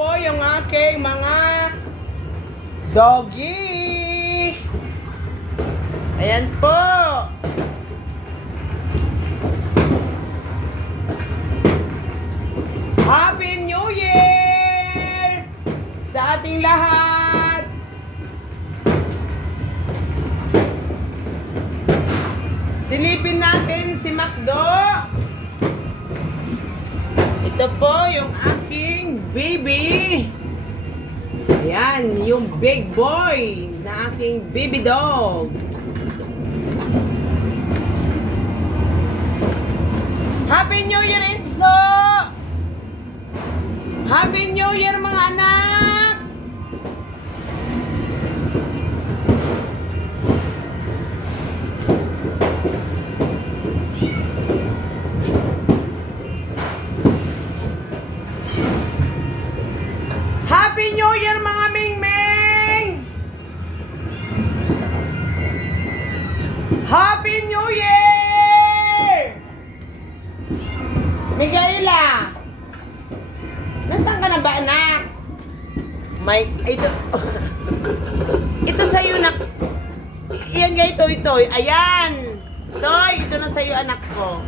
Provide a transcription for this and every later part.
po yung aking mga doggy. Ayan po. Happy New Year sa ating lahat. Silipin natin si Macdo. Ito po yung aking baby. Ayan, yung big boy na aking baby dog. Happy New Year, Enzo! Happy New Year, mga anak! Happy New Year, mga Mingming! Happy New Year! Miguela! Nasaan ka na ba, anak? Ito. Ito sa'yo, anak. Iyan nga ito. Ayan! Toy, ito na sa'yo, anak ko.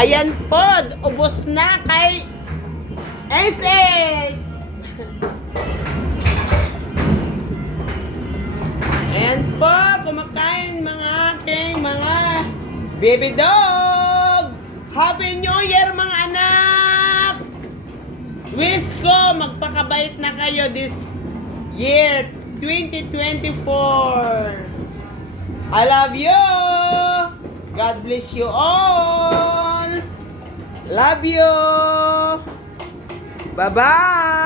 Ayan po, ubos na kay SS! Ayan po, kumakain mga aking mga baby dog! Happy New Year, mga anak! Wish ko magpakabait na kayo this year 2024. I love you! God bless you all! Love you! Bye-bye!